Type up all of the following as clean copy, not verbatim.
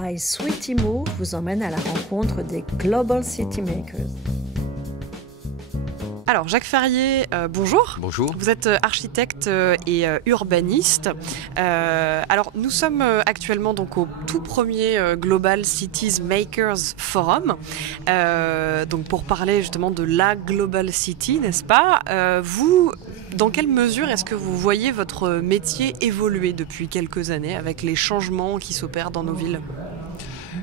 My Sweetie Move vous emmène à la rencontre des Global City Makers. Alors, Jacques Ferrier, bonjour. Bonjour. Vous êtes architecte et urbaniste. Alors, nous sommes actuellement donc au tout premier Global Cities Makers Forum. Donc, pour parler justement de la Global City, n'est-ce pas ? Vous, dans quelle mesure est-ce que vous voyez votre métier évoluer depuis quelques années avec les changements qui s'opèrent dans nos villes ?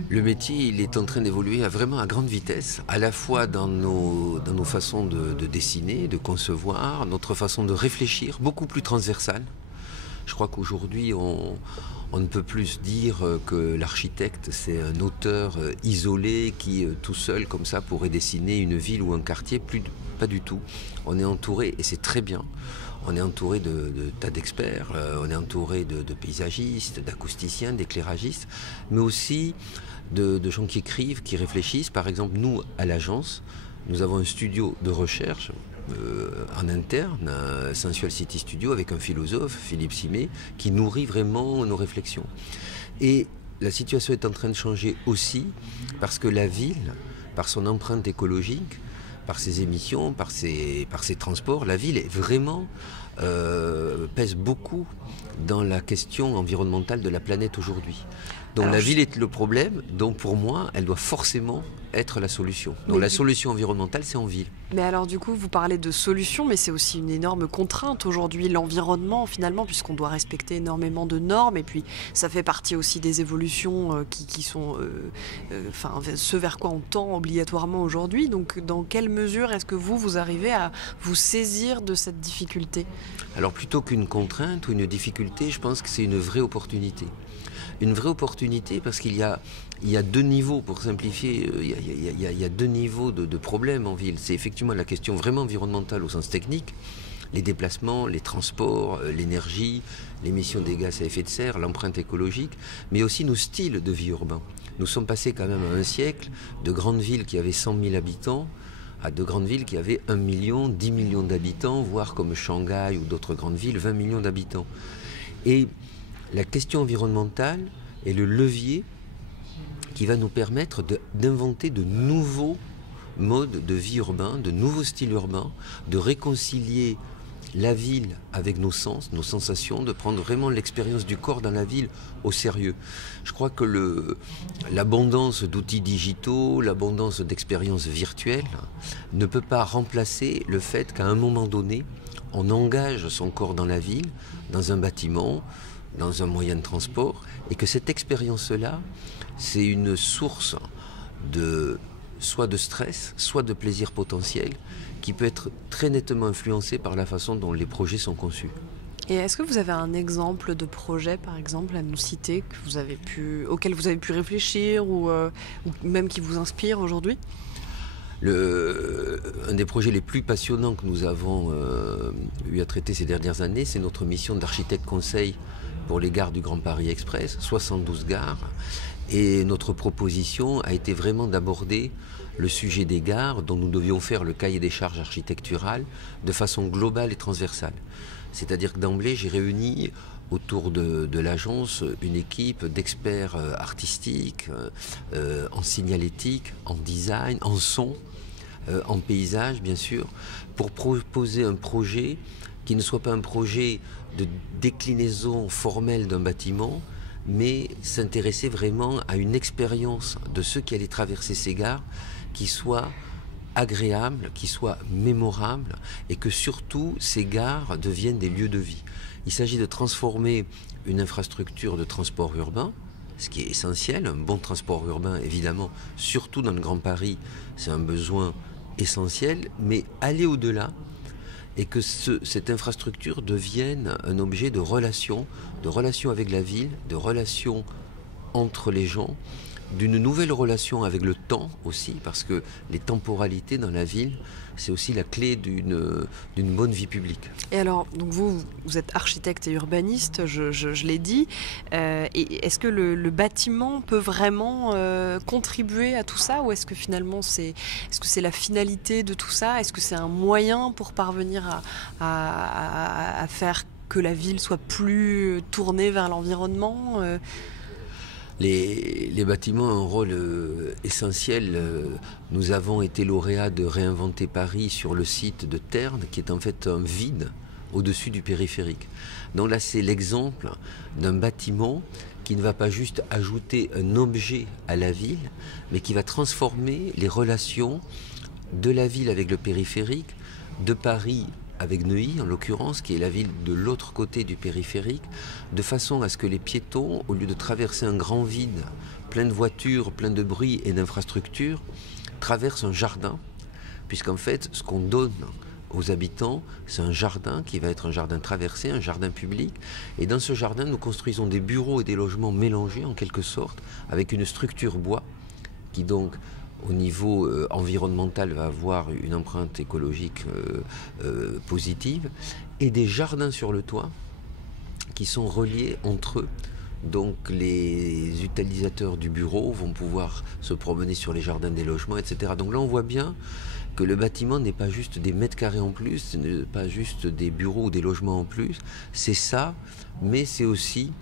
Le métier, il est en train d'évoluer vraiment à grande vitesse, à la fois dans nos façons de dessiner, de concevoir, notre façon de réfléchir, beaucoup plus transversale. Je crois qu'aujourd'hui, on ne peut plus dire que l'architecte, c'est un auteur isolé qui, tout seul, comme ça, pourrait dessiner une ville ou un quartier. Pas du tout. On est entouré, et c'est très bien, on est entouré de tas d'experts, on est entouré de paysagistes, d'acousticiens, d'éclairagistes, mais aussi de gens qui écrivent, qui réfléchissent. Par exemple, nous, à l'agence, nous avons un studio de recherche en interne, Sensual City Studio, avec un philosophe, Philippe Simet, qui nourrit vraiment nos réflexions. Et la situation est en train de changer aussi parce que la ville, par son empreinte écologique, par ses émissions, par ses transports, la ville est vraiment pèse beaucoup dans la question environnementale de la planète aujourd'hui. Donc la ville est le problème, donc pour moi, elle doit forcément être la solution. Donc la solution environnementale, c'est en ville. Mais alors du coup, vous parlez de solution, mais c'est aussi une énorme contrainte aujourd'hui, l'environnement finalement, puisqu'on doit respecter énormément de normes, et puis ça fait partie aussi des évolutions qui sont ce vers quoi on tend obligatoirement aujourd'hui. Donc dans quelle mesure est-ce que vous arrivez à vous saisir de cette difficulté ? Alors plutôt qu'une contrainte ou une difficulté, je pense que c'est une vraie opportunité. Une vraie opportunité parce qu'il y a deux niveaux, pour simplifier, il y a deux niveaux de problèmes en ville. C'est effectivement la question vraiment environnementale au sens technique, les déplacements, les transports, l'énergie, l'émission des gaz à effet de serre, l'empreinte écologique, mais aussi nos styles de vie urbains. Nous sommes passés quand même à un siècle de grandes villes qui avaient 100 000 habitants à de grandes villes qui avaient 1 million, 10 millions d'habitants, voire comme Shanghai ou d'autres grandes villes, 20 millions d'habitants. Et la question environnementale est le levier qui va nous permettre d'inventer de nouveaux modes de vie urbains, de nouveaux styles urbains, de réconcilier la ville avec nos sens, nos sensations, de prendre vraiment l'expérience du corps dans la ville au sérieux. Je crois que l'abondance d'outils digitaux, l'abondance d'expériences virtuelles ne peut pas remplacer le fait qu'à un moment donné, on engage son corps dans la ville, dans un bâtiment, dans un moyen de transport, et que cette expérience-là, c'est une source soit de stress, soit de plaisir potentiel, qui peut être très nettement influencée par la façon dont les projets sont conçus. Et est-ce que vous avez un exemple de projet, par exemple, à nous citer, auquel vous avez pu réfléchir ou même qui vous inspire aujourd'hui ? Un des projets les plus passionnants que nous avons eu à traiter ces dernières années, c'est notre mission d'architecte conseil pour les gares du Grand Paris Express, 72 gares. Et notre proposition a été vraiment d'aborder le sujet des gares dont nous devions faire le cahier des charges architecturales de façon globale et transversale. C'est-à-dire que d'emblée, j'ai réuni autour de l'agence une équipe d'experts artistiques, en signalétique, en design, en son, en paysage bien sûr, pour proposer un projet qui ne soit pas un projet de déclinaison formelle d'un bâtiment, mais s'intéresser vraiment à une expérience de ceux qui allaient traverser ces gares qui soit agréable, qui soit mémorable, et que surtout ces gares deviennent des lieux de vie. Il s'agit de transformer une infrastructure de transport urbain, ce qui est essentiel, un bon transport urbain évidemment, surtout dans le Grand Paris, c'est un besoin essentiel, mais aller au-delà et que cette infrastructure devienne un objet de relation avec la ville, de relation entre les gens, d'une nouvelle relation avec le temps aussi, parce que les temporalités dans la ville, c'est aussi la clé d'une bonne vie publique. Et alors, donc vous êtes architecte et urbaniste, je l'ai dit. Et est-ce que le bâtiment peut vraiment contribuer à tout ça, ou est-ce que finalement est-ce que c'est la finalité de tout ça ? Est-ce que c'est un moyen pour parvenir à faire que la ville soit plus tournée vers l'environnement ? Les bâtiments ont un rôle essentiel. Nous avons été lauréats de Réinventer Paris sur le site de Terne, qui est en fait un vide au-dessus du périphérique. Donc là, c'est l'exemple d'un bâtiment qui ne va pas juste ajouter un objet à la ville, mais qui va transformer les relations de la ville avec le périphérique, de Paris avec Neuilly en l'occurrence, qui est la ville de l'autre côté du périphérique, de façon à ce que les piétons, au lieu de traverser un grand vide, plein de voitures, plein de bruit et d'infrastructures, traversent un jardin, puisqu'en fait, ce qu'on donne aux habitants, c'est un jardin qui va être un jardin traversé, un jardin public. Et dans ce jardin, nous construisons des bureaux et des logements mélangés en quelque sorte, avec une structure bois qui donc, au niveau environnemental, va avoir une empreinte écologique positive, et des jardins sur le toit qui sont reliés entre eux. Donc les utilisateurs du bureau vont pouvoir se promener sur les jardins des logements, etc. Donc là, on voit bien que le bâtiment n'est pas juste des mètres carrés en plus, ce n'est pas juste des bureaux ou des logements en plus, c'est ça, mais c'est aussi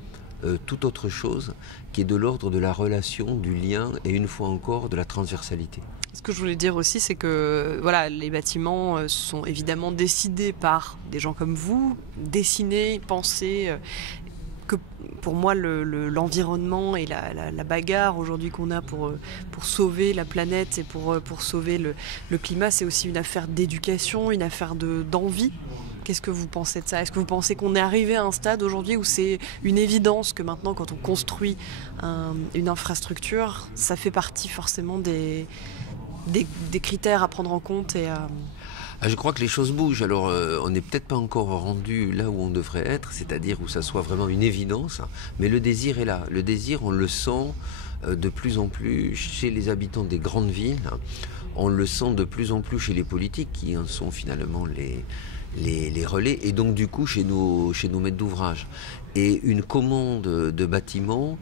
toute autre chose qui est de l'ordre de la relation, du lien et une fois encore de la transversalité. Ce que je voulais dire aussi, c'est que voilà, les bâtiments sont évidemment décidés par des gens comme vous, dessinés, pensés. Que pour moi, l'environnement et la bagarre aujourd'hui qu'on a pour sauver la planète et pour sauver le climat, c'est aussi une affaire d'éducation, une affaire d'envie. Qu'est-ce que vous pensez de ça? Est-ce que vous pensez qu'on est arrivé à un stade aujourd'hui où c'est une évidence que maintenant, quand on construit une infrastructure, ça fait partie forcément des critères à prendre en compte et Je crois que les choses bougent. Alors, on n'est peut-être pas encore rendu là où on devrait être, c'est-à-dire où ça soit vraiment une évidence, mais le désir est là. Le désir, on le sent de plus en plus chez les habitants des grandes villes, on le sent de plus en plus chez les politiques qui en sont finalement les relais, et donc du coup chez nos maîtres d'ouvrage. Et une commande de bâtiments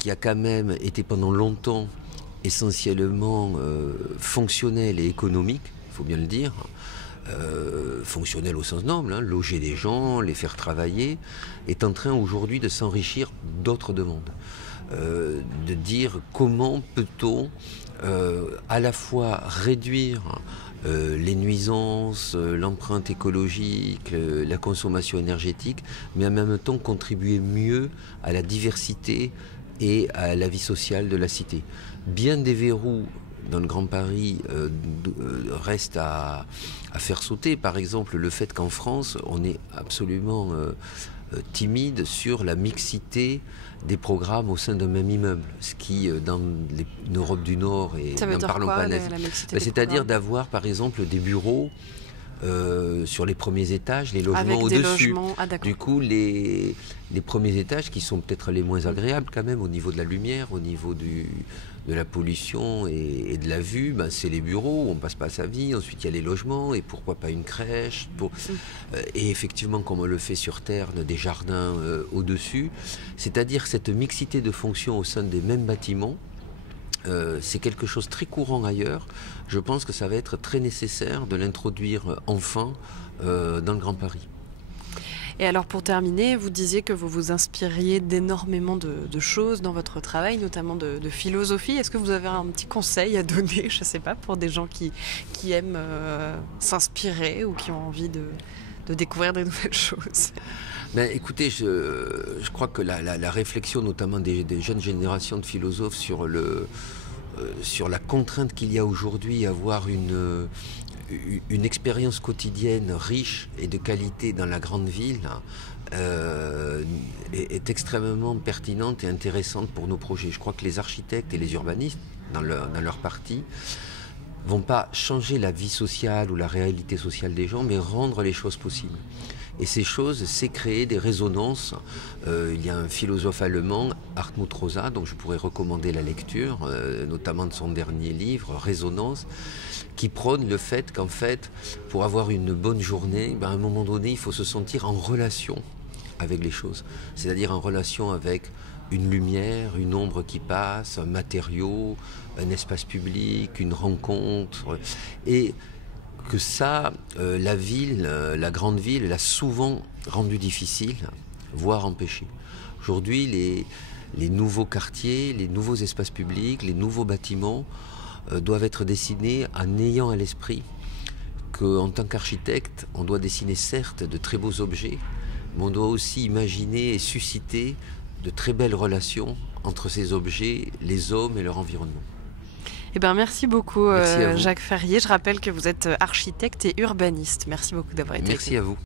qui a quand même été pendant longtemps essentiellement fonctionnelle et économique, il faut bien le dire, fonctionnelle au sens noble, loger des gens, les faire travailler, est en train aujourd'hui de s'enrichir d'autres demandes. De dire comment peut-on à la fois réduire les nuisances, l'empreinte écologique, la consommation énergétique, mais en même temps contribuer mieux à la diversité et à la vie sociale de la cité. Bien des verrous dans le Grand Paris restent à faire sauter. Par exemple, le fait qu'en France, on est absolument timide sur la mixité des programmes au sein d'un même immeuble, ce qui dans l'Europe du Nord, et n'en parlons pas, c'est-à-dire d'avoir par exemple des bureaux sur les premiers étages, les logements au-dessus. Du coup, les premiers étages qui sont peut-être les moins agréables quand même au niveau de la lumière, au niveau de la pollution et de la vue, c'est les bureaux où on passe pas sa vie. Ensuite, il y a les logements et pourquoi pas une crèche. Et effectivement, comme on le fait sur Terne, des jardins au-dessus. C'est-à-dire cette mixité de fonctions au sein des mêmes bâtiments. C'est quelque chose de très courant ailleurs. Je pense que ça va être très nécessaire de l'introduire enfin dans le Grand Paris. Et alors pour terminer, vous disiez que vous vous inspiriez d'énormément de choses dans votre travail, notamment de philosophie. Est-ce que vous avez un petit conseil à donner, je ne sais pas, pour des gens qui aiment s'inspirer ou qui ont envie de découvrir de nouvelles choses? Écoutez, je crois que la réflexion notamment des jeunes générations de philosophes sur la contrainte qu'il y a aujourd'hui à avoir une expérience quotidienne riche et de qualité dans la grande ville est extrêmement pertinente et intéressante pour nos projets. Je crois que les architectes et les urbanistes, dans leur partie, vont pas changer la vie sociale ou la réalité sociale des gens, mais rendre les choses possibles. Et ces choses, c'est créer des résonances. Il y a un philosophe allemand, Hartmut Rosa, dont je pourrais recommander la lecture, notamment de son dernier livre, Résonance, qui prône le fait qu'en fait, pour avoir une bonne journée, à un moment donné, il faut se sentir en relation avec les choses. C'est-à-dire en relation avec une lumière, une ombre qui passe, un matériau, un espace public, une rencontre. Et que ça, la ville, la grande ville, l'a souvent rendu difficile, voire empêché. Aujourd'hui, les nouveaux quartiers, les nouveaux espaces publics, les nouveaux bâtiments doivent être dessinés en ayant à l'esprit qu'en tant qu'architecte, on doit dessiner certes de très beaux objets, mais on doit aussi imaginer et susciter de très belles relations entre ces objets, les hommes et leur environnement. Eh ben, merci beaucoup Merci Jacques Ferrier. Je rappelle que vous êtes architecte et urbaniste. Merci beaucoup d'avoir été avec nous. Merci à vous.